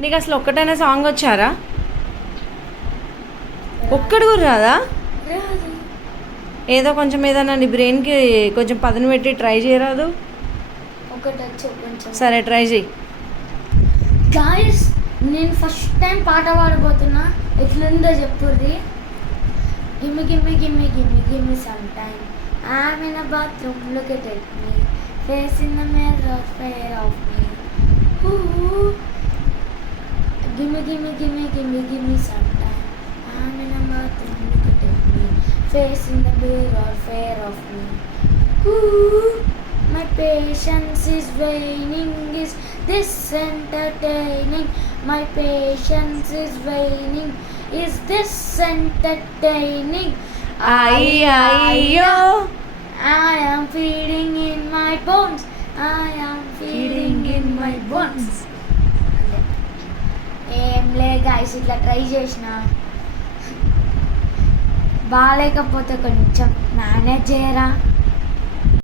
నీకు అసలు ఒక్కటైనా సాంగ్ వచ్చారా? ఒక్కడు కూడా రాదా? ఏదో కొంచెం ఏదైనా నీ బ్రెయిన్కి కొంచెం పదును పెట్టి ట్రై చేయరాదు? సరే ట్రై చేయి గాయస్ నేను ఫస్ట్ టైం పాట పాడబోతున్నా. ఎట్లుందో చెప్పుర్రి. Gimme gimme gimme gimme gimme some time a bathroom look at at me face in the mirror fair gimme, gimme, gimme, gimme, gimme some time. I'm in a month and look at me. Face in the mirror, fear of me. Ooh, my patience is waning. Is this entertaining? My patience is waning. Is this entertaining? I, I, yo. I am feeding in my bones. I am feeding in my bones. లే guys ఇట్లా try చేసిన. బాగాలేకపోతే కొంచెం manage చేయరా?